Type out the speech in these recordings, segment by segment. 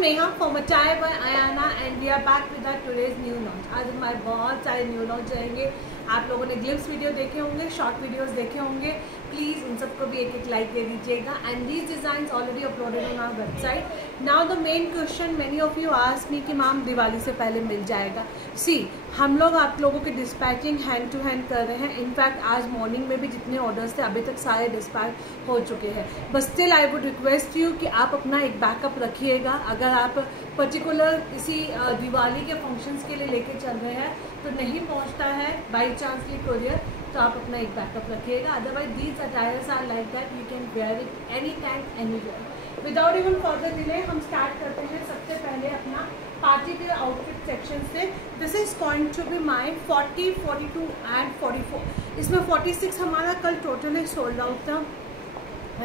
Neha from attire by Ayana and we are back with our today's new launch. आज हमारे बहुत सारे न्यू लॉन्च रहेंगे। आप लोगों ने ग्लिम्स वीडियो देखे होंगे, शॉर्ट वीडियोस देखे होंगे, प्लीज़ उन सबको भी एक लाइक दे दीजिएगा। And these designs already uploaded on our website. Now the main question many of you ask me कि मैम दिवाली से पहले मिल जाएगा। सी हम लोग आप लोगों की डिस्पैचिंग हैंड टू हैंड कर रहे हैं। इनफैक्ट आज मॉर्निंग में भी जितने ऑर्डर्स थे अभी तक सारे डिस्पैच हो चुके हैं। बस still I would request you कि आप अपना एक बैकअप रखिएगा। अगर आप पर्टिकुलर किसी दिवाली के फंक्शंस के लिए लेके चल रहे हैं तो नहीं पहुंचता है बाई चांसली कोरियर, तो आप अपना एक बैकअप रखिएगा। Otherwise these attires are like that, you can wear it any time anywhere. Without even further delay हम स्टार्ट करते हैं सबसे पहले अपना पार्टी वेयर आउटफिट सेक्शन से। This is going to be my 40, 42 and 44। इसमें 46 हमारा कल टोटली सोल्ड आउट था,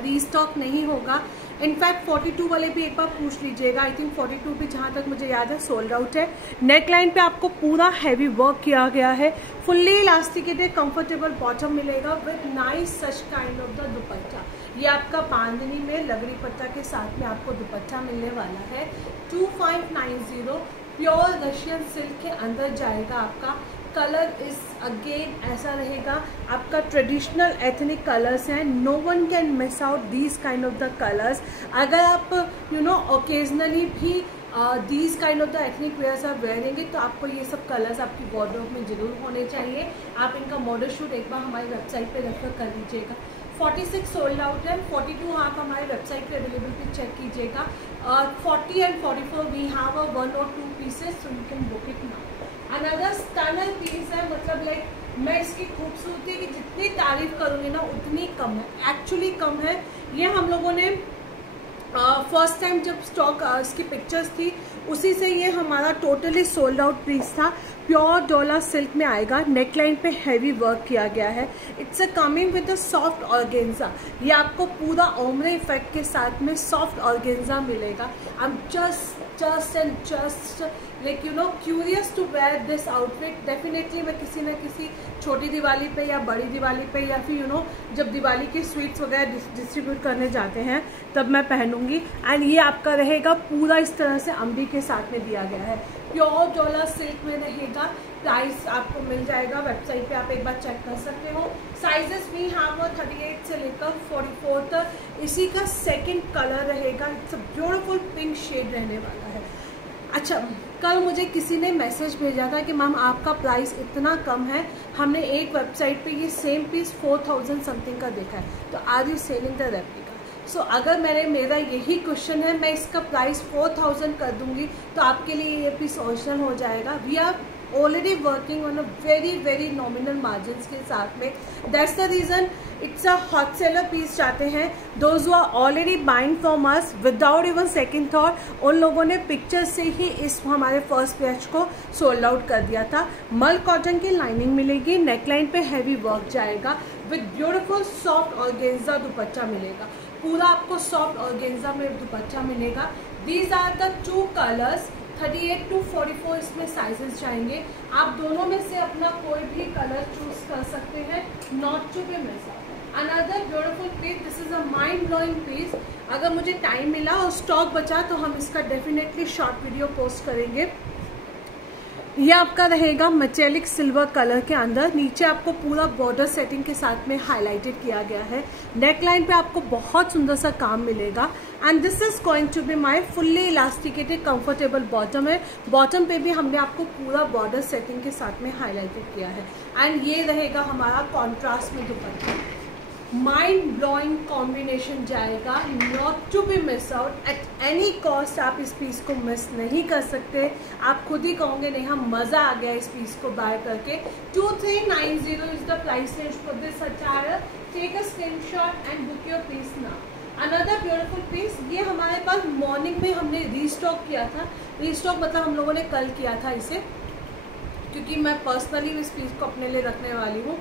रीस्टॉक नहीं होगा। इनफैक्ट 42 वाले भी एक बार पूछ लीजिएगा। आई थिंक 42 भी जहाँ तक मुझे याद है सोल्ड आउट है। नेक लाइन पे आपको पूरा हैवी वर्क किया गया है। फुल्ली इलास्टिकेटेड कंफर्टेबल बॉटम मिलेगा with nice such kind of the दुपट्टा। ये आपका बांधनी में लगड़ी पट्टा के साथ में आपको दुपट्टा मिलने वाला है। 2590 प्योर रशियन सिल्क के अंदर जाएगा। आपका कलर इस अगेन ऐसा रहेगा, आपका ट्रेडिशनल एथनिक कलर्स हैं। No one can miss out these kind of the colours. अगर आप ओकेजनली भी these kind of the ethnic wears आप वेयरेंगे तो आपको ये सब कलर्स आपकी वार्डरोब में जरूर होने चाहिए। आप इनका मॉडल शूट एक बार हमारी वेबसाइट पे रेफर कर लीजिएगा। 46 सोल्ड आउट है, 42 आप हमारे वेबसाइट पे अवेलेबिलिटी चेक कीजिएगा। 40 and 44 we have 1 or 2 pieces, so you can book it now. Another stunner piece है, मतलब लाइक मैं इसकी खूबसूरती की जितनी तारीफ करूँगी ना उतनी कम है, एक्चुअली कम है। ये हम लोगों ने फर्स्ट टाइम जब स्टॉक इसकी पिक्चर्स थी उसी से ये हमारा टोटली सोल्ड आउट पीस था। प्योर डोला सिल्क में आएगा। नेकलाइन पे हैवी वर्क किया गया है। It's a coming with a soft organza. ये आपको पूरा ओमरे इफेक्ट के साथ में सॉफ्ट ऑर्गेन्जा मिलेगा। I am just like curious to wear this outfit. Definitely मैं किसी न किसी छोटी दिवाली पे या बड़ी दिवाली पे या फिर जब दिवाली के स्वीट्स वगैरह डिस्ट्रीब्यूट करने जाते हैं तब मैं पहनूंगी। एंड ये आपका रहेगा पूरा इस तरह से अम्बी के साथ में दिया गया है। प्योर डोला सिल्क में रहेगा। प्राइस आपको मिल जाएगा वेबसाइट पे, आप एक बार चेक कर सकते हो। साइजेस भी हैव 38 से लेकर 44 तक। इसी का सेकंड कलर रहेगा। It's a beautiful pink shade रहने वाला है। अच्छा, कल मुझे किसी ने मैसेज भेजा था कि मैम आपका प्राइस इतना कम है, हमने एक वेबसाइट पे ये सेम पीस 4000 समथिंग का देखा है, तो are you selling the replica? So अगर मेरा यही क्वेश्चन है, मैं इसका प्राइस 4000 कर दूंगी तो आपके लिए ये पीस ओरिजिनल हो जाएगा। We are already working on a very nominal margin के साथ में। That's the reason it's a hot seller piece चाहते हैं। Those who are already buying from us without even second thought, उन लोगों ने पिक्चर से ही इस हमारे फर्स्ट बैच को सोल्ड आउट कर दिया था। मल कॉटन की लाइनिंग मिलेगी। नेकलाइन पे हैवी वर्क जाएगा with beautiful soft organza dupatta मिलेगा। पूरा आपको सॉफ्ट ऑर्गेन्जा में दुपट्टा मिलेगा। These are the 2 colours. 38 to 44 इसमें साइजेस जाएंगे। आप दोनों में से अपना कोई भी कलर चूज कर सकते हैं, not to be miss out. Another beautiful piece, this is a mind blowing piece. अगर मुझे टाइम मिला और स्टॉक बचा तो हम इसका डेफिनेटली शॉर्ट वीडियो पोस्ट करेंगे। ये आपका रहेगा मेटेलिक सिल्वर कलर के अंदर। नीचे आपको पूरा बॉर्डर सेटिंग के साथ में हाईलाइटेड किया गया है। नेक लाइन पे आपको बहुत सुंदर सा काम मिलेगा। And this is going to be my fully elasticated comfortable bottom है। बॉटम पे भी हमने आपको पूरा बॉर्डर सेटिंग के साथ में हाईलाइटेड किया है। एंड ये रहेगा हमारा कॉन्ट्रास्ट में दुपट्टा। माइंड ब्लोइंग कॉम्बिनेशन जाएगा, not to be miss out at any cost. आप इस पीस को मिस नहीं कर सकते। आप खुद ही कहोगे नहीं हम मज़ा आ गया इस पीस को बाय करके। 2390 is the price range for this attire. Take a screenshot and book your piece now. Another beautiful piece, ये हमारे पास मॉर्निंग में हमने रीस्टॉक किया था। रीस्टॉक मतलब हम लोगों ने कल किया था इसे, क्योंकि मैं पर्सनली इस पीस को अपने लिए रखने वाली हूँ।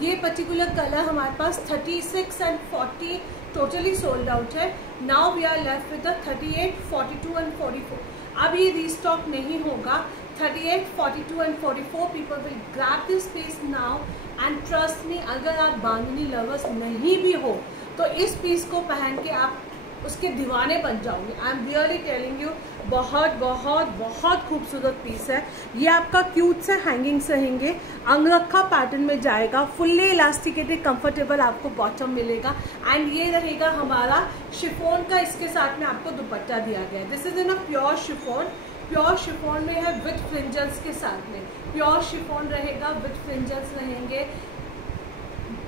ये पर्टिकुलर कलर हमारे पास 36 एंड 40 टोटली सोल्ड आउट है। Now we are left with 38, 42 and 44। अब ये रीस्टॉक नहीं होगा। 38, 42 and 44 people will grab this piece now and trust me, अगर आप बांधनी लवर्स नहीं भी हो तो इस पीस को पहन के आप उसके दीवाने बन जाओगे। I am really telling you, बहुत बहुत बहुत खूबसूरत पीस है। ये आपका क्यूट से हैंगिंग्स रहेंगे, अंगरखा पैटर्न में जाएगा, फुल्ली इलास्टिकेटेड कंफर्टेबल आपको बॉटम मिलेगा। एंड ये रहेगा हमारा शिफॉन का, इसके साथ में आपको दुपट्टा दिया गया है। This is in a pure chiffon, pure chiffon में है विथ फ्रिंजल्स के साथ में, प्योर शिफॉन रहेगा विथ फ्रिंजल्स रहेंगे।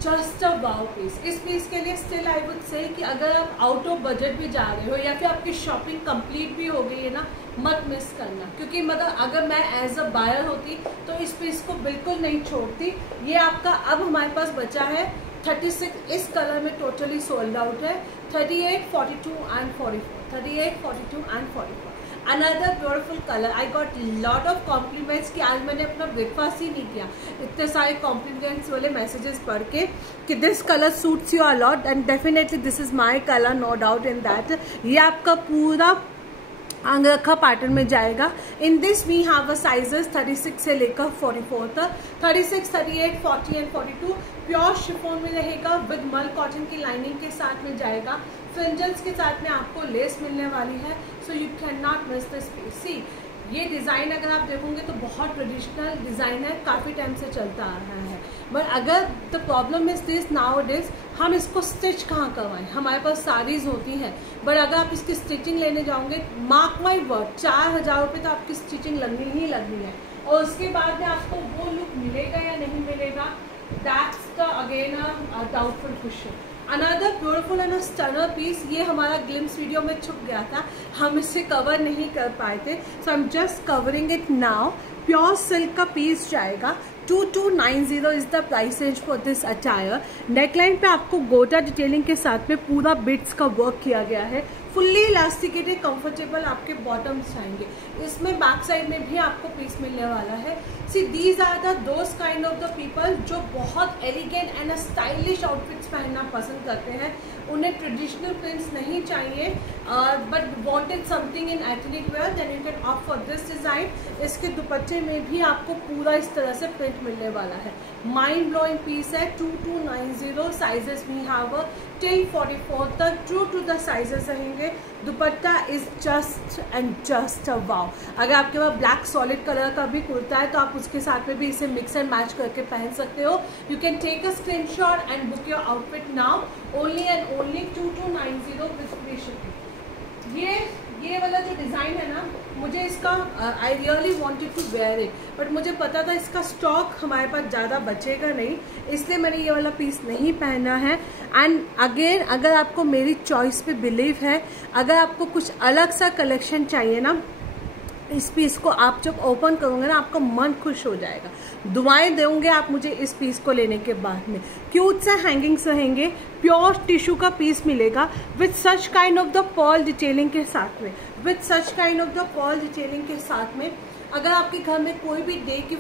Just a wow piece. इस पीस के लिए स्टिल आई वुड से कि अगर आप आउट ऑफ बजट भी जा रहे हो या फिर आपकी शॉपिंग कंप्लीट भी हो गई है ना, मत मिस करना, क्योंकि मतलब अगर मैं एज अ बायर होती तो इस पीस को बिल्कुल नहीं छोड़ती। ये आपका अब हमारे पास बचा है 36, इस कलर में टोटली सोल्ड आउट है। 38, 42 and 44, 38, 42 and 44। Another beautiful colour. I got lot of compliments कि आज मैंने अपना ब्रेकफास्ट ही नहीं किया, इतने सारे कॉम्प्लीमेंट्स वाले मैसेजेस पढ़ के कि this colour suits you a lot and definitely this is my colour, no doubt in that. ये आपका पूरा अंगरखा पैटर्न में जाएगा। In this we have a sizes 36 से लेकर 44 तक, 36, 38, 40 एंड 42। प्योर शिफॉन में रहेगा विद मल कॉटन की लाइनिंग के साथ में जाएगा। फ्रिंजल्स के साथ में आपको लेस मिलने वाली है, so you can not miss this piece. See ये डिज़ाइन अगर आप देखोगे तो बहुत ट्रेडिशनल डिज़ाइन है, काफ़ी टाइम से चलता आ रहा है। बट अगर the problem is this now days, हम इसको स्टिच कहाँ करवाएं? हमारे पास साड़ीज होती हैं, बट अगर आप इसकी स्टिचिंग लेने जाओगे, मार्क माई वर्ड, 4000 रुपये तो आपकी स्टिचिंग लगनी ही लगनी है। और उसके बाद में आपको वो लुक मिलेगा या नहीं मिलेगा, that's the again a doubtful question. Another beautiful and stunner piece, ये हमारा ग्लिम्स वीडियो में छुप गया था, हम इसे कवर नहीं कर पाए थे, so I am just covering it now. Pure silk का पीस जाएगा, 2290 is the price range for this attire. Neckline पे आपको गोटा डिटेलिंग के साथ में पूरा बिट्स का वर्क किया गया है, फुल्ली इलास्टिकेटेड कंफर्टेबल आपके बॉटम्स आएंगे। इसमें बैक साइड में भी आपको पीस मिलने वाला है। See these are the those kind of the people जो बहुत एलिगेंट एंड स्टाइलिश आउटफिट्स पहनना पसंद करते हैं, उन्हें ट्रेडिशनल प्रिंट्स नहीं चाहिए but wanted something in ethnic wear, then you can opt for this design. इसके दुपट्टे में भी आपको पूरा इस तरह से प्रिंट मिलने वाला है। माइंड ब्लोइंग पीस है, 2290 साइजेस वी हैव टिल 44 तक, ट्रू टू द साइजेस रहेंगे। Dupatta is just and just a wow. अगर आपके पास ब्लैक सॉलिड कलर का भी कुर्ता है तो आप उसके साथ में भी इसे मिक्स एंड मैच करके पहन सकते हो। You can take a screenshot and book your outfit now, only and only 2290 with free shipping. ये वाला जो डिज़ाइन है ना, मुझे इसका I really wanted to wear it, but मुझे पता था इसका स्टॉक हमारे पास ज़्यादा बचेगा नहीं, इसलिए मैंने ये वाला पीस नहीं पहना है। एंड अगेन, अगर आपको मेरी चॉइस पे बिलीव है, अगर आपको कुछ अलग सा कलेक्शन चाहिए ना, इस पीस को आप जब ओपन करोगे ना, आपका मन खुश हो जाएगा। दुआएं दोगे आप मुझे इस पीस को लेने के बाद में। क्यूट से हैंगिंग्स रहेंगे, प्योर टिश्यू का पीस मिलेगा with such kind of the pearl detailing के साथ में, with such kind of the pearl detailing के साथ में। अगर आपके घर में कोई भी डे की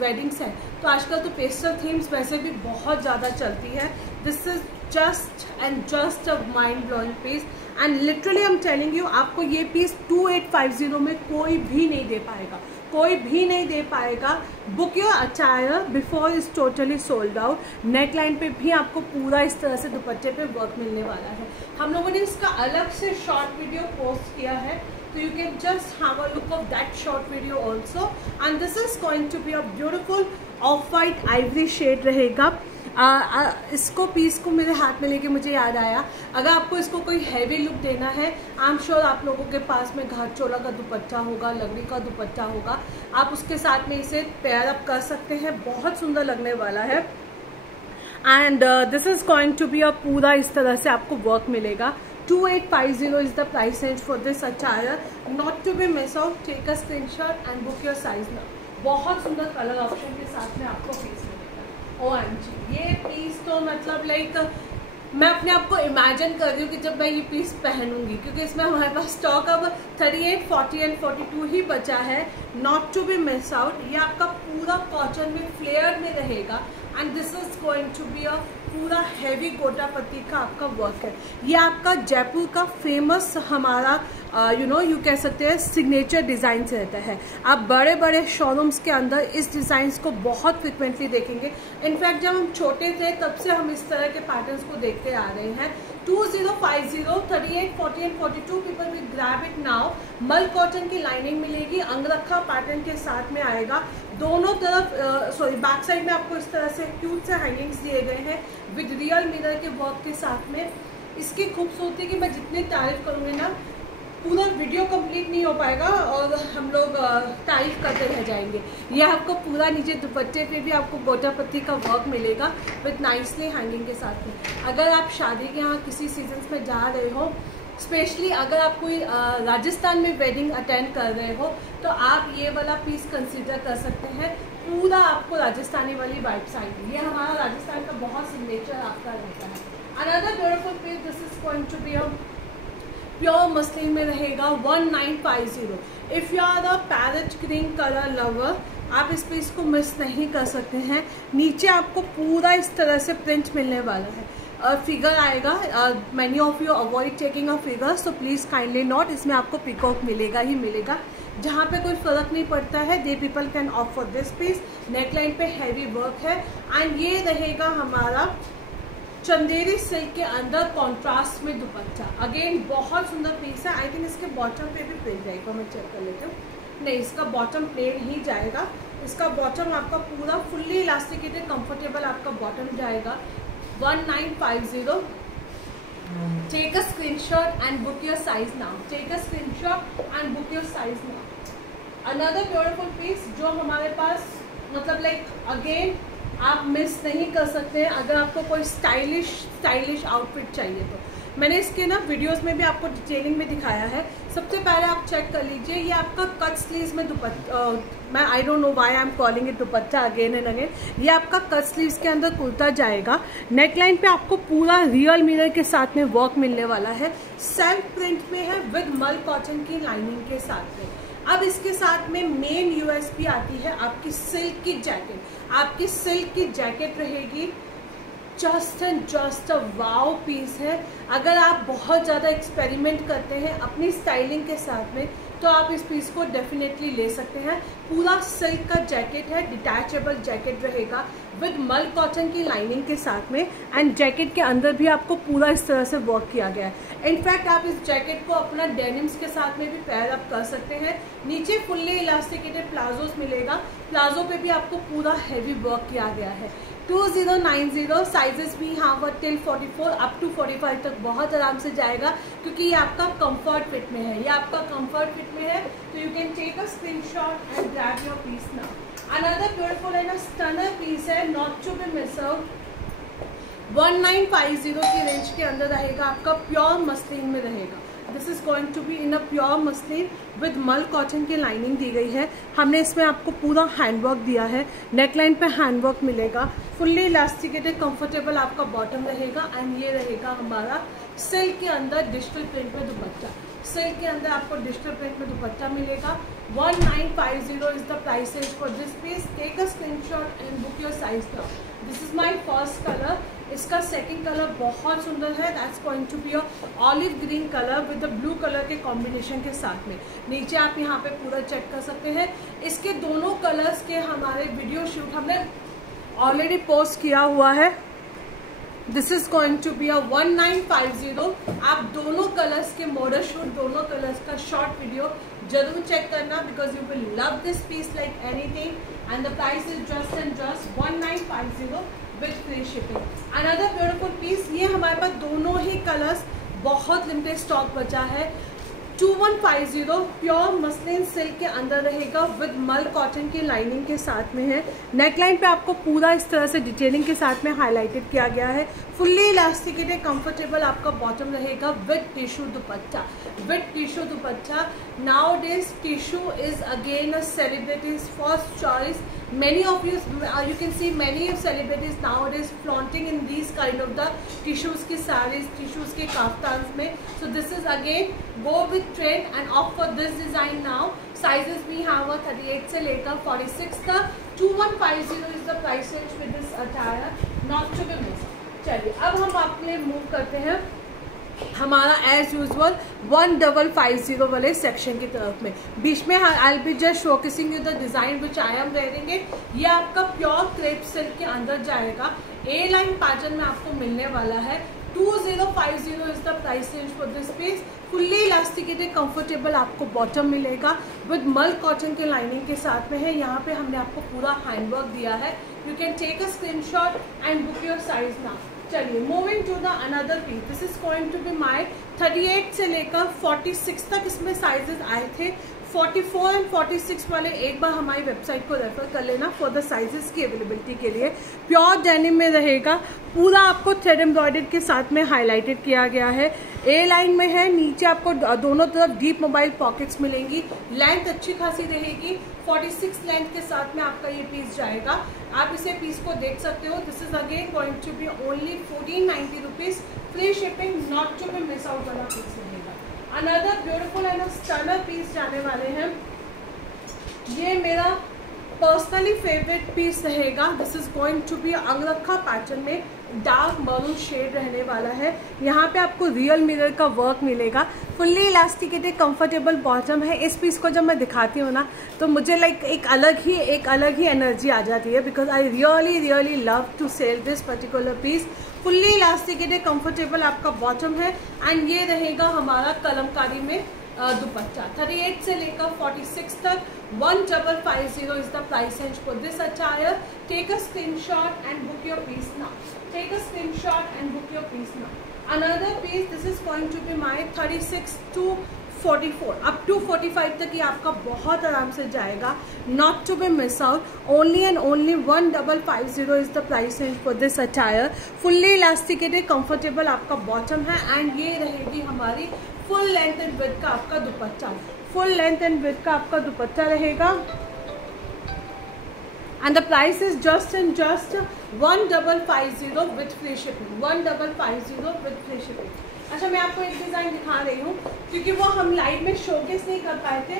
वेडिंग्स हैं तो आजकल तो पेस्टल थीम्स वैसे भी बहुत ज़्यादा चलती है। This is just and just a mind blowing piece and literally I am telling you, आपको ये पीस 2850 में कोई भी नहीं दे पाएगा, कोई भी नहीं दे पाएगा। Book your attire before is totally sold out. Neckline पे भी आपको पूरा इस तरह से दुपट्टे पे वर्क मिलने वाला है। हम लोगों ने इसका अलग से शॉर्ट वीडियो पोस्ट किया है, तो you can just have a look of that short video also. And this is going to be a beautiful off white ivory shade रहेगा। इसको पीस को मेरे हाथ में लेके मुझे याद आया, अगर आपको इसको कोई हैवी लुक देना है, आई एम श्योर आप लोगों के पास में घाट चोला का दुपट्टा होगा, लकड़ी का दुपट्टा होगा, आप उसके साथ में इसे पेयर अप कर सकते हैं, बहुत सुंदर लगने वाला है। And this is going to be a पूरा इस तरह से आपको वर्क मिलेगा। 2850 is the price range for this attire, not to be miss out. Take a screenshot and book your size now. बहुत सुंदर कलर ऑप्शन के साथ में आपको पीस मिलेगा। OMG, ये पीस तो मतलब लाइक मैं अपने आप को इमेजिन कर रही हूँ कि जब मैं ये पीस पहनूंगी, क्योंकि इसमें हमारे पास स्टॉक अब 38, 40 एंड 42 ही बचा है। Not to be miss out. ये आपका पूरा कॉटन में फ्लेयर में रहेगा and this is going to be a पूरा हैवी गोटा पत्ती का आपका वर्क है। ये आपका जयपुर का फेमस हमारा यू कह सकते हैं सिग्नेचर डिज़ाइन से रहता है। आप बड़े बड़े शोरूम्स के अंदर इस डिज़ाइंस को बहुत फ्रिक्वेंटली देखेंगे। इनफैक्ट जब हम छोटे थे तब से हम इस तरह के पैटर्न्स को देखते आ रहे हैं। 2050 38 40 and 42 people will grab it now. मल कॉटन की लाइनिंग मिलेगी, अंगरखा पैटर्न के साथ में आएगा। दोनों तरफ बैक साइड में आपको इस तरह से क्यूट से हैंगिंग्स दिए गए हैं विद रियल मिरर के वर्क के साथ में। इसकी खूबसूरती की मैं जितनी तारीफ करूँगी ना, पूरा वीडियो कंप्लीट नहीं हो पाएगा और हम लोग तारीफ करते रह जाएंगे। ये आपको पूरा नीचे दुपट्टे पे भी आपको गोटा पत्ती का वर्क मिलेगा विथ नाइसली हैंगिंग के साथ में। अगर आप शादी के यहाँ किसी सीजन्स में जा रहे हो, स्पेशली अगर आप कोई राजस्थान में वेडिंग अटेंड कर रहे हो, तो आप ये वाला पीस कंसीडर कर सकते हैं। पूरा आपको राजस्थानी वाली वाइब्स आएगी। ये हमारा राजस्थान का बहुत सिग्नेचर आपका रहता है। Another beautiful piece, this is going to be a pure muslin में रहेगा 1950। If you are the parrot green colour lover, आप इस पीस को मिस नहीं कर सकते हैं। नीचे आपको पूरा इस तरह से प्रिंट मिलने वाला है। फिगर आएगा। Many of you avoid taking a figure, so please kindly not. इसमें आपको पिकॉक मिलेगा ही मिलेगा। जहाँ पे कोई फर्क नहीं पड़ता है, the people can opt for this piece. Neckline पे हैवी वर्क है एंड ये रहेगा हमारा चंदेरी सिल्क के अंदर कॉन्ट्रास्ट में दुपट्टा। अगेन बहुत सुंदर पीस है। आई थिंक इसके बॉटम पे भी प्रिंट जाएगा, मैं चेक कर लेती हूँ। नहीं, इसका बॉटम प्लेन ही जाएगा। इसका बॉटम आपका पूरा फुल्ली इलास्टिकेटेड कंफर्टेबल आपका बॉटम जाएगा। 1950। Take a screenshot and book your size now. Take a screenshot and book your size now. Another beautiful piece जो हमारे पास मतलब अगेन आप मिस नहीं कर सकते हैं अगर आपको कोई स्टाइलिश आउटफिट चाहिए तो। मैंने इसके ना वीडियोस में भी आपको डिटेलिंग में दिखाया है। सबसे पहले आप चेक कर लीजिए, ये आपका कट स्लीव्स में दुपट्टा, मैं I don't know why I am calling it dupatta again and again. ये आपका कट स्लीव्स के अंदर कुर्ता जाएगा। नेकलाइन पे आपको पूरा रियल मिरर के साथ में वर्क मिलने वाला है। सेल्फ प्रिंट में है विद मल कॉटन की लाइनिंग के साथ में। अब इसके साथ में मेन यूएसपी आती है आपकी सिल्क की जैकेट। आपकी सिल्क की जैकेट रहेगी। Just and just a wow piece है। अगर आप बहुत ज़्यादा एक्सपेरिमेंट करते हैं अपनी स्टाइलिंग के साथ में, तो आप इस पीस को डेफिनेटली ले सकते हैं। पूरा सिल्क का जैकेट है, डिटैचेबल जैकेट रहेगा विद मल कॉटन की लाइनिंग के साथ में। एंड जैकेट के अंदर भी आपको पूरा इस तरह से वर्क किया गया है। इनफैक्ट आप इस जैकेट को अपना डेनिम्स के साथ में भी पेयर अप कर सकते हैं। नीचे फुल्ली इलास्टिकेटेड प्लाजोस मिलेगा। प्लाजो पे भी आपको पूरा हैवी वर्क किया गया है। 2090 साइजेस भी यहाँ टिल 44 अप टू 45 तक बहुत आराम से जाएगा, क्योंकि ये आपका कंफर्ट फिट में है। ये आपका कंफर्ट फिट में है, तो you can take a screenshot and grab your piece now. Another beautiful and stunner piece है, not to be miss out. 1950 की रेंज के अंदर रहेगा, आपका प्योर मसलिन में रहेगा। This is going to be in a pure muslin with mul cotton की lining दी गई है। हमने इसमें आपको पूरा हैंडवर्क दिया है। नेकलाइन पे हैंडवर्क मिलेगा। फुल्ली इलास्टिकेटेड कंफर्टेबल आपका बॉटम रहेगा। एंड ये रहेगा हमारा सिल्क के अंदर डिजिटल प्रिंट में दुपट्टा। सिल्क के अंदर आपको डिजिटल प्रिंट में दुपट्टा मिलेगा। 1950 is the price range for this piece. Take a screenshot and book your size now. This is my first colour. इसका सेकंड कलर बहुत सुंदर है। That's going to be a olive green colour with the blue colour के combination के साथ में। नीचे आप यहाँ पे पूरा चेक कर सकते हैं। इसके दोनों कलर्स के हमारे वीडियो शूट हमने ऑलरेडी पोस्ट किया हुआ है। This is going to be a 1950। आप दोनों कलर्स के मॉडल शूट, दोनों कलर्स का शॉर्ट वीडियो जरूर चेक करना, because you will love this piece like anything. And the price is just and just 1950 with free shipping. Another beautiful piece, ये हमारे पास दोनों ही कलर्स बहुत लिमिटेड स्टॉक बचा है। 2150 प्योर मसलिन सिल्क के अंदर रहेगा विद मल कॉटन की लाइनिंग के साथ में है। नेकलाइन पे आपको पूरा इस तरह से डिटेलिंग के साथ में हाईलाइटेड किया गया है। फुल्ली इलास्टिकेटेड कंफर्टेबल आपका बॉटम रहेगा with tissue dupatta. With tissue dupatta. Now days tissue is again a celebrities first choice. Many of you can see many of celebrities nowadays flaunting in these kind of the tissues की sarees, tissues के kaftans में. So this is again go with trend and opt for this design now. Sizes we have 38 से लेकर 46 तक. 2150 is the price range with this attire. Not to be missed. चलिए अब हम आपके लिए मूव करते हैं हमारा एज यूजुअल 1550 वाले सेक्शन की तरफ में। बीच में I will be just showcasing you the design which I am wearing it. ये आपका प्योर क्रेप सिल्क के अंदर जाएगा, ए लाइन पैटर्न में आपको मिलने वाला है। 2050 is the price range for this piece. Fully elasticated comfortable आपको बॉटम मिलेगा विद मल कॉटन के लाइनिंग के साथ में है। यहाँ पे हमने आपको पूरा हैंडवर्क दिया है। You can take a screenshot and book your size now. चलिए moving to the another piece. This is going to be my 38 से लेकर 46 तक इसमें साइजेस आए थे। 44 एंड 46 वाले एक बार हमारी वेबसाइट को रेफर कर लेना फॉर द साइजेस की अवेलेबिलिटी के लिए। प्योर डेनिम में रहेगा, पूरा आपको थ्रेड एम्ब्रॉयडर्ड के साथ में हाईलाइटेड किया गया है। ए लाइन में है, नीचे आपको दोनों तरफ डीप मोबाइल पॉकेट्स मिलेंगी। लेंथ अच्छी खासी रहेगी, 46 लेंथ के साथ में आपका ये पीस जाएगा। आप इसे पीस को देख सकते हो। This is again going to be only 1490 rupees, free shipping, not to be miss out वाला पीस रहेगा। Another beautiful and stunner piece जाने वाले हैं। ये मेरा पर्सनली फेवरेट पीस रहेगा। This is going to be angrakha pattern में डार्क मरून शेड रहने वाला है। यहाँ पे आपको रियल मिरर का वर्क मिलेगा। फुल्ली इलास्टिकेटेड कंफर्टेबल बॉटम है। इस पीस को जब मैं दिखाती हूँ ना तो मुझे लाइक एक अलग ही एनर्जी आ जाती है, because I really love to sell this particular piece. Fully elasticated comfortable आपका बॉटम है एंड ये रहेगा हमारा कलमकारी में दुपट्टा। 38 से लेकर 46 तक 1550 is the price range for this attire. Take a screenshot and book your piece now. Take a screenshot and book your piece now. Another piece, this is going to be my 36 to 44 up to 45 तक ये आपका बहुत आराम से जाएगा। Not to be miss out. Only and only 1550 is the price range for this attire. Fully elasticated, comfortable आपका bottom है and ये रहेगी हमारी full length and width का आपका दुपट्टा। Full length and width का आपका दुपट्टा रहेगा। And the price is just 1550 with free shipping. 1550 with free shipping. अच्छा, मैं आपको एक डिज़ाइन दिखा रही हूँ क्योंकि वो हम लाइव में शोकेस नहीं कर पाए थे।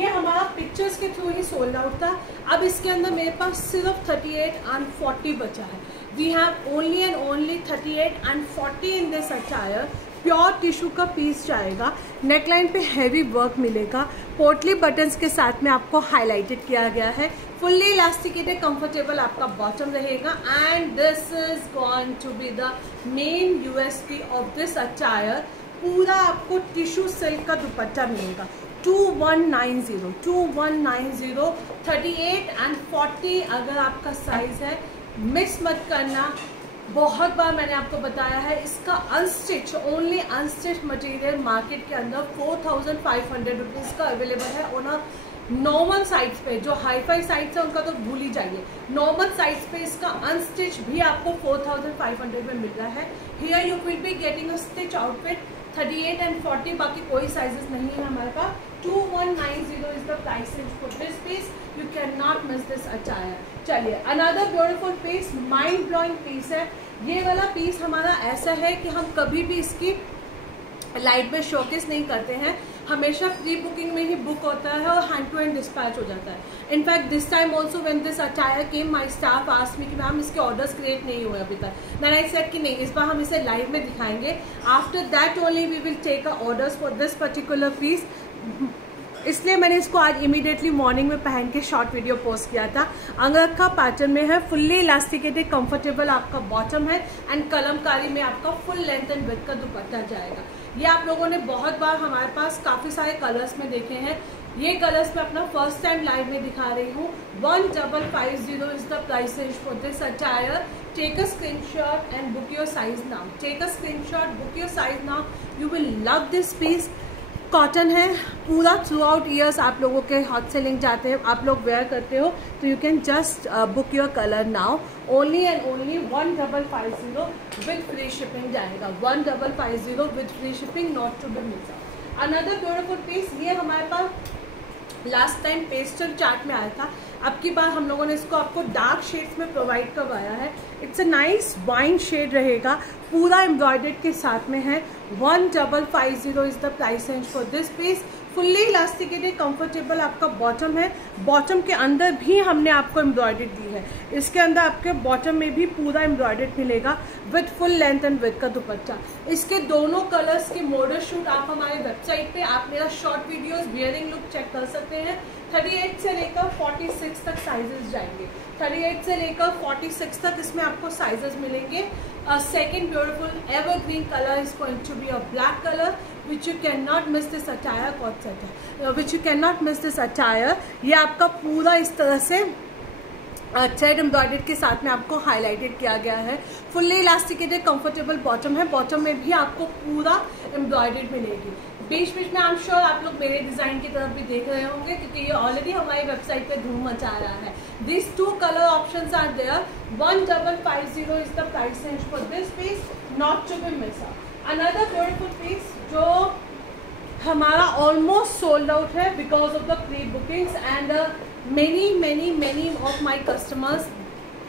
ये हमारा पिक्चर्स के थ्रू ही सोल्ड आउट था। अब इसके अंदर मेरे पास सिर्फ 38 and 40 बचा है। We have only and only 38 and 40 in this attire. Pure tissue का पीस जाएगा। नेकलाइन पे हैवी वर्क मिलेगा। पोटली बटन्स के साथ में आपको हाईलाइटेड किया गया है। फुल्ली इलास्टिकेटेड कंफर्टेबल आपका बॉटम रहेगा and this is going to be the main USP of this attire. पूरा आपको टिश्यू सिल्क का दुपट्टा मिलेगा। 2190 38 and 40 अगर आपका साइज है, मिस मत करना। बहुत बार मैंने आपको बताया है, इसका unstitch, only unstitch material market के अंदर 4500 रुपीज़ का अवेलेबल है ऑन अ नॉर्मल साइट्स पे। जो हाई फाई साइट्स है उनका तो भूल ही जाइए। नॉर्मल साइट्स पे इसका अनस्टिच भी आपको 4500 में मिल रहा है। Here you will be getting a stitch outfit 38 and 40, बाकी कोई साइजेस नहीं है हमारे पास। 2190 is the price range for this piece. You can not miss this attire. चलिए another beautiful piece, mind blowing piece है। ये वाला पीस हमारा ऐसा है कि हम कभी भी इसकी लाइट में शोकेस नहीं करते हैं। हमेशा प्री बुकिंग में ही बुक होता है और हैंड टू हैंड डिस्पैच हो जाता है। In fact this time also when this attire came, my staff asked me कि मैम इसके ऑर्डर्स क्रिएट नहीं हुए अभी तक। देन आई सेड कि नहीं, इस बार हम इसे लाइव में दिखाएंगे। After that only we will take a orders for this particular piece. इसलिए मैंने इसको आज इमीडिएटली मॉर्निंग में पहन के शॉर्ट वीडियो पोस्ट किया था। अंगरखा पैटर्न में है, फुल्ली इलास्टिकेटेड कंफर्टेबल आपका बॉटम है एंड कलमकारी में आपका फुल लेंथ एंड विड्थ का दुपट्टा जाएगा। ये आप लोगों ने बहुत बार हमारे पास काफ़ी सारे कलर्स में देखे हैं। ये कलर्स मैं अपना फर्स्ट टाइम लाइव में दिखा रही हूँ। 1550 is the price range for this attire. Take a screenshot and book your size now. Take a screenshot, book your size now. You will love this piece. Cotton है, पूरा through out years आप लोगों के hot selling जाते हैं, आप लोग where करते हो, तो you can just book your colour now. Only and only 1550 with free shipping जाएगा। 1550 with free shipping, not to be miss out. Another beautiful piece, ये हमारे पास लास्ट टाइम पेस्टल चार्ट में आया था। अब की बार हम लोगों ने इसको आपको डार्क शेड्स में प्रोवाइड करवाया है। It's a nice wine shade रहेगा। पूरा एम्ब्रॉयडर्ड के साथ में है। 1550 is the price range for this piece. Fully elasticated comfortable आपका बॉटम है। बॉटम के अंदर भी हमने आपको एम्ब्रॉयडर्ड दी है। इसके अंदर आपके बॉटम में भी पूरा एम्ब्रॉयडर्ड मिलेगा with full length and with का दुपट्टा। इसके दोनों कलर्स के मॉडल शूट आप हमारे वेबसाइट पे आप मेरा short videos wearing look check कर सकते हैं। 38 से लेकर 46 तक साइजेस जाएंगे। 38 से लेकर 46 तक इसमें आपको साइजेस मिलेंगे। Second beautiful evergreen colour is going to be a black colour which you cannot miss this attire कौन सा है which you cannot miss this attire। ये आपका पूरा इस तरह से थ्रेड एम्ब्रॉयडर्ड के साथ में आपको हाईलाइटेड किया गया है। फुल्ली इलास्टिकेटेड कंफर्टेबल बॉटम है। बॉटम में भी आपको पूरा एम्ब्रॉयडर्ड मिलेगी। बीच बीच में आई एम श्योर आप लोग मेरे डिजाइन की तरफ भी देख रहे होंगे क्योंकि ये ऑलरेडी हमारी वेबसाइट पे धूम मचा रहा है। This 2 colour options are there. 1550 is the price range for this piece, not to be miss. Another beautiful piece जो हमारा ऑलमोस्ट सोल्ड आउट है because of the pre bookings and many of my customers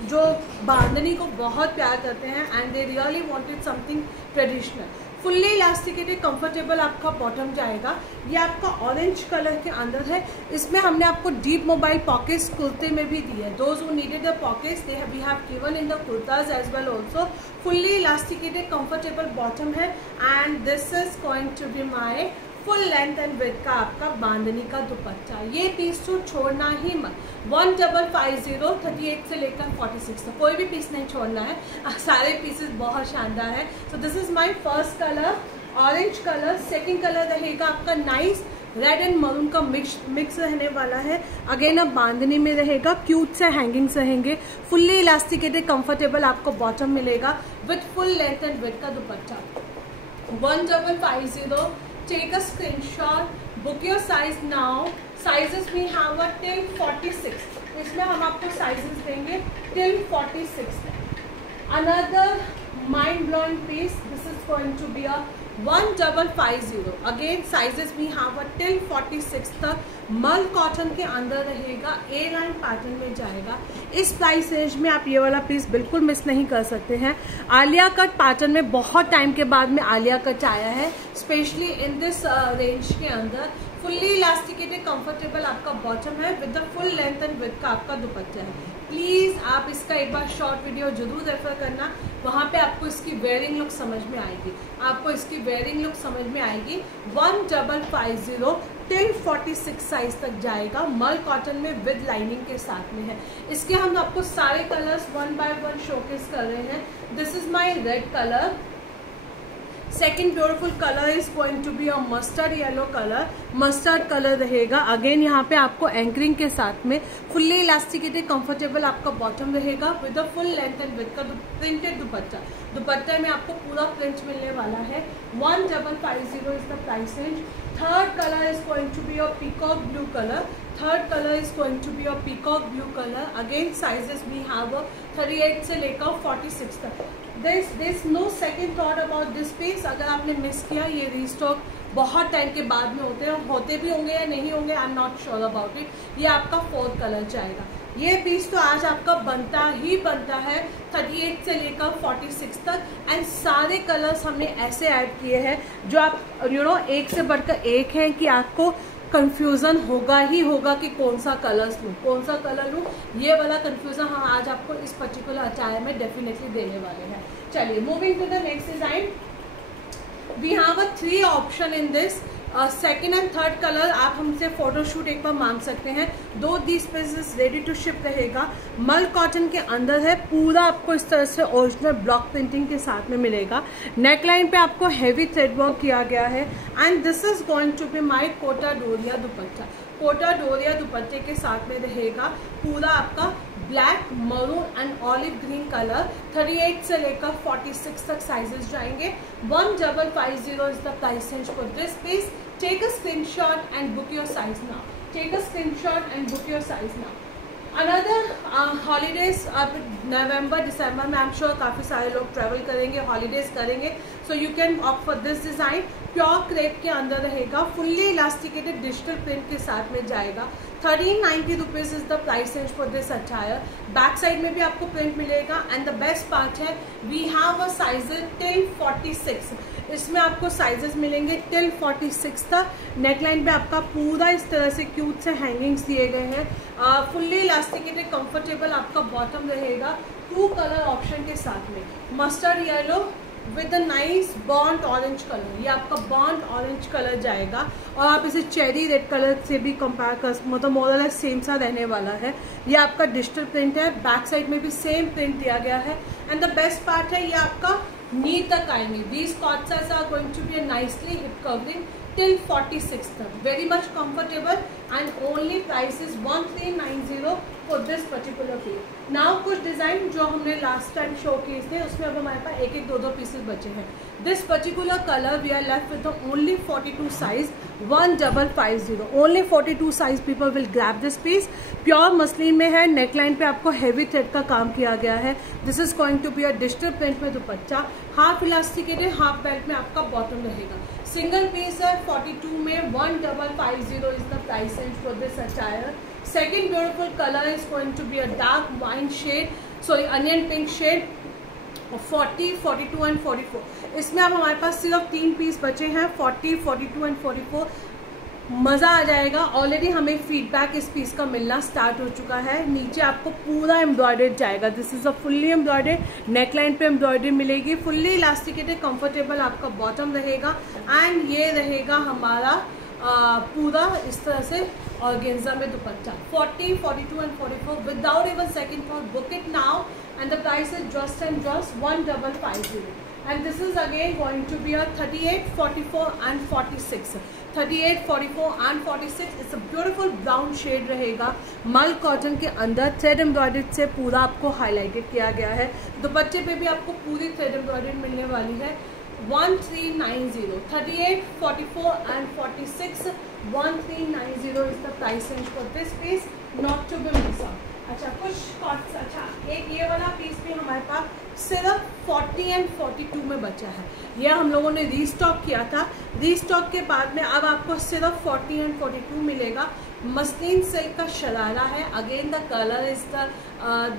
जो बांधनी को बहुत प्यार करते हैं and they really wanted something traditional. Fully elasticated comfortable आपका बॉटम जाएगा। ये आपका ऑरेंज कलर के अंदर है। इसमें हमने आपको डीप मोबाइल पॉकेट्स कुर्ते में भी दी है। Those who needed the pockets we have given in the kurtas as well also. Fully elasticated comfortable bottom है and this is going to be my full length and width का आपका बांधनी का दुपट्टा। ये पीस तो छोड़ना ही मत। 1550 38 से लेकर 46 तक कोई भी पीस नहीं छोड़ना है। सारे पीसेस बहुत शानदार है। So this is my first colour orange colour. Second colour रहेगा आपका नाइस रेड एंड मरून का मिक्स रहने वाला है। अगेन अब बांधनी में रहेगा, क्यूट से हैंगिंग्स रहेंगे। फुल्ली इलास्टिकेटेड कंफर्टेबल आपको बॉटम मिलेगा with full length and width का दुपट्टा। 1550। Take a screenshot, book your size now. Sizes we have a till 46. इसमें हम आपको sizes देंगे till 46 तक। Another mind blowing piece. This is going to be a 1550। Again sizes we have a till 46 तक। मल cotton के अंदर रहेगा, ए लाइन पैटर्न में जाएगा। इस प्राइस रेंज में आप ये वाला पीस बिल्कुल मिस नहीं कर सकते हैं। आलिया कट पैटर्न में बहुत टाइम के बाद में आलिया कट आया है, स्पेशली इन दिस रेंज के अंदर। फुल्ली इलास्टिकेटेड कंफर्टेबल आपका बॉटम है with the full length and width का आपका दुपट्टा है। प्लीज़ आप इसका एक बार शॉर्ट वीडियो जरूर रेफर करना, वहाँ पे आपको इसकी वेयरिंग लुक समझ में आएगी। आपको इसकी वेयरिंग लुक समझ में आएगी। 1550 टिल 46 साइज तक जाएगा। मल कॉटन में विद लाइनिंग के साथ में है। इसके हम आपको सारे कलर्स 1 बाय 1 शोकेस कर रहे हैं। This is my red colour. Second beautiful colour is going to be a mustard yellow colour. Mustard colour रहेगा। अगेन यहाँ पे आपको एंकरिंग के साथ में फुल्ली इलास्टिकेटेड कंफर्टेबल आपका बॉटम रहेगा with a full length and with का प्रिंटेड दुपट्टा। दुपट्टे में आपको पूरा प्रिंट मिलने वाला है। 1550 is the price range. Third colour is going to be a peacock blue colour. Third colour is going to be a peacock blue colour. Again sizes we have 38 से लेकर 46 तक। This no second thought about this piece. अगर आपने miss किया, ये restock बहुत time के बाद में होते भी होंगे या नहीं होंगे, I am not sure about it. ये आपका 4th कलर जाएगा। ये पीस तो आज आपका बनता ही बनता है 38 से लेकर 46 तक। एंड सारे कलर्स हमने ऐसे ऐड किए हैं जो आप एक से बढ़कर एक हैं कि आपको कंफ्यूजन होगा ही होगा कि कौन सा कलर्स लूँ, कौन सा कलर लूँ। ये वाला कंफ्यूजन हम आज आपको इस पर्टिकुलर अटायर में डेफिनेटली देने वाले हैं। चलिए moving to the next design. We have 3 option in this. Second and third colour आप हमसे फोटोशूट एक बार मांग सकते हैं। दो this pieces ready to ship रहेगा। मल कॉटन के अंदर है। पूरा आपको इस तरह से ओरिजिनल ब्लॉक प्रिंटिंग के साथ में मिलेगा। नेक लाइन पे आपको हैवी थ्रेड वर्क किया गया है। And this is going to be my Kota doria dupatta. Kota Doria दुपट्टे के साथ में रहेगा पूरा आपका black, maroon and olive green colour. 38 से लेकर 46 तक साइजेस जाएंगे। 1550 is the price range for this piece. Take a screenshot and book your size now. Take a screenshot and book your size now. Another holidays अब नवंबर दिसंबर में I am sure काफ़ी सारे लोग ट्रैवल करेंगे, हॉलीडेज करेंगे। सो you can opt for this design. Pure crepe के अंदर रहेगा। फुल्ली इलास्टिकेटेड डिजिटल प्रिंट के साथ में जाएगा। 1390 rupees is the price range for this attire. Back side में भी आपको प्रिंट मिलेगा एंड द बेस्ट पार्ट है we have a sizes till 46। इसमें आपको साइजेस मिलेंगे टिल 46 तक। नेकलाइन पे आपका पूरा इस तरह से क्यूट से हैंगिंग्स दिए गए हैं। फुल्ली इलास्टिकेटेड कंफर्टेबल आपका बॉटम रहेगा 2 कलर ऑप्शन के साथ में, mustard yellow with a nice bond orange colour. ये आपका बॉन्ड ऑरेंज कलर जाएगा और आप इसे चेरी रेड कलर से भी कंपेयर कर, मतलब मोरल सेम सा रहने वाला है। ये आपका डिजिटल प्रिंट है, बैक साइड में भी सेम प्रिंट दिया गया है एंड द बेस्ट पार्ट है ये आपका नी तक आएंगे। These cords are going to be a nicely hip covering till 46 तक, very much comfortable and only price is 1390 for this particular piece. Now कुछ डिज़ाइन जो हमने लास्ट टाइम शो किए थे उसमें अब हमारे पास एक 2 पीसेस बचे हैं। This particular colour we are left with only 42 size 1550, only 42 size people will grab this piece. Pure muslin में है, नेकलाइन पे आपको हैवी थ्रेड का काम किया गया है। This is going to be a digital print में dupatta, half elasticated half belt में आपका बॉटम रहेगा। सिंगल पीस है 42 में 1550 is the price range for this attire. Second beautiful colour is going to be a dark wine shade, sorry onion pink shade, 40, 42 and 44। इसमें अब हमारे पास सिर्फ 3 पीस बचे हैं, 40, 42 एंड 44। मज़ा आ जाएगा। ऑलरेडी हमें फीडबैक इस पीस का मिलना स्टार्ट हो चुका है। नीचे आपको पूरा एम्ब्रॉयडर्ड जाएगा, this is a fully embroidered. Neckline पे एम्ब्रॉयडरी मिलेगी, फुल्ली इलास्टिकेटेड कंफर्टेबल आपका बॉटम रहेगा एंड ये रहेगा हमारा पूरा इस तरह से ऑर्गेन्जा में दुपट्टा। 40, 42 and 44 without even second thought, book it now and the price is just and just 1550 and this is again going to be a 38, 44 and 46, 38, 44 and 46। It's a beautiful brown shade रहेगा, mul cotton के अंदर thread embroidered से पूरा आपको highlighted किया गया है। दुपट्टे पे भी आपको पूरी थ्रेड एम्ब्रॉयडर्ड मिलने वाली है। 1390, 38, 44 and 46, 1390 is the price range for this piece, not to be missed out। अच्छा कुछ कॉट्स, अच्छा एक ये वाला पीस भी हमारे पास सिर्फ 40 एंड 42 में बचा है। यह हम लोगों ने रीस्टॉक किया था, रीस्टॉक के बाद में अब आपको सिर्फ 40 एंड 42 मिलेगा। मसलिन सिल्क का शरारा है। Again the colour is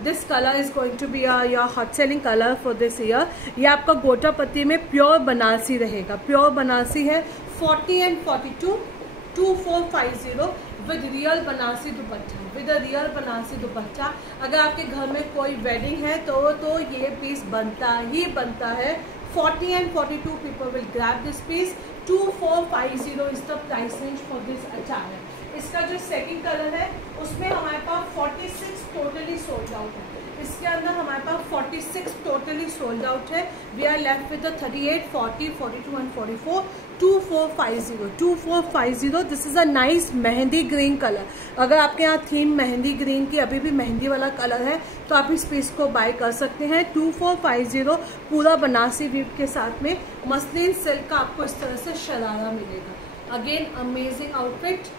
this colour is going to be your hot selling colour for this year. ये आपका गोटा पत्ती में प्योर बनारसी रहेगा, प्योर बनारसी है। 40 and 42, 2450 with real Banarasi dupatta, with a real Banarasi दुपट्टा। अगर आपके घर में कोई वेडिंग है तो ये पीस बनता ही बनता है। 40 and 42 people will grab this piece. 2450 is the price range for this attire. इसका जो सेकंड कलर है उसमें हमारे पास 46 टोटली सोल्ड आउट है। इसके अंदर हमारे पास 46 टोटली सोल्ड आउट है। We are left with the 38, 40, 42 and 44। 2450, 2450। This is a nice mehndi green colour. अगर आपके यहाँ थीम मेहंदी ग्रीन की अभी भी मेहंदी वाला कलर है तो आप इस पीस को बाय कर सकते हैं। 2450 पूरा बनारसी वीव के साथ में मसलिन सिल्क का आपको इस तरह से शरारा मिलेगा। Again amazing outfit.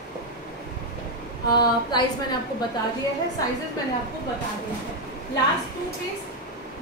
प्राइस मैंने आपको बता दिया है, साइजेस मैंने आपको बता दिया है। लास्ट 2 पीस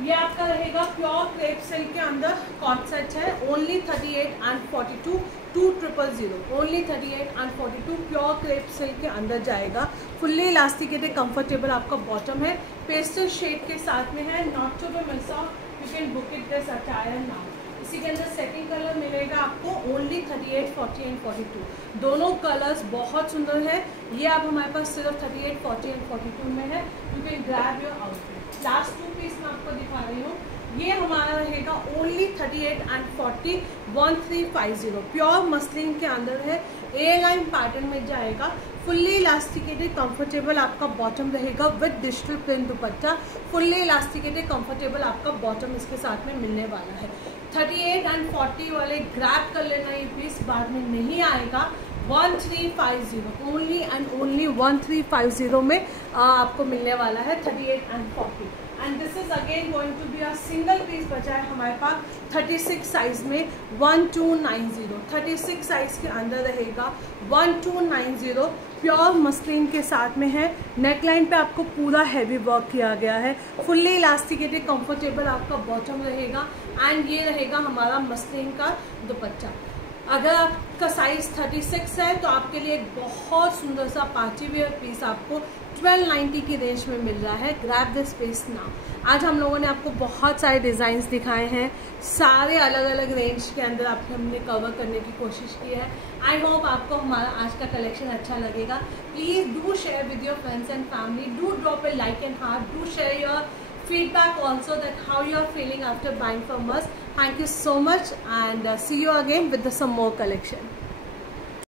ये आपका रहेगा प्योर क्रेप सिल्क के अंदर कॉट सेट है। Only 38 and 42, 2000, only 38 and 42 pure crepe silk के अंदर जाएगा। फुल्ली इलास्टिकेटेड कंफर्टेबल आपका बॉटम है, पेस्टल शेड के साथ में है। Not to be miss out, you can book it this attire now. इसी के अंदर सेकंड कलर मिलेगा आपको ओनली 38, 40 एंड 42। दोनों कलर्स बहुत सुंदर है। ये आप हमारे पास सिर्फ 38, 40 एंड 42 में है। You can grab your outfit. Last 2 piece मैं आपको दिखा रही हूँ। ये हमारा रहेगा ओनली 38 एंड 40, 1350 प्योर मसलिन के अंदर है। ए लाइन पैटर्न में जाएगा। फुल्ली इलास्टिकेटेड कंफर्टेबल आपका बॉटम रहेगा with digital print dupatta. Fully elasticated comfortable आपका बॉटम इसके साथ में मिलने वाला है। 38 एंड 40 वाले ग्रैब कर लेना, ये पीस बाद में नहीं आएगा। 1350 ओनली एंड ओनली 1350 में आपको मिलने वाला है 38 and 40। And this is again going to be a single piece बचा है हमारे पास 36 साइज में 1290, 36 साइज के अंदर रहेगा 1290 प्योर मसलिन के साथ में है। नेकलाइन पे आपको पूरा हैवी वर्क किया गया है। फुल्ली इलास्टिकेटेड कंफर्टेबल आपका बॉटम रहेगा एंड ये रहेगा हमारा मसलिन का दुपट्टा। अगर आपका साइज 36 है तो आपके लिए एक बहुत सुंदर सा पार्टी वेयर पीस आपको 1290 की रेंज में मिल रहा है। Grab this piece now. आज हम लोगों ने आपको बहुत सारे डिज़ाइंस दिखाए हैं, सारे अलग अलग रेंज के अंदर आपको हमने कवर करने की कोशिश की है। आई होप आपको हमारा आज का कलेक्शन अच्छा लगेगा। Please do share with your friends and family, do drop A like and heart, do share your feedback also that how you are feeling after buying from us. Thank you so much and see you again with some more collection.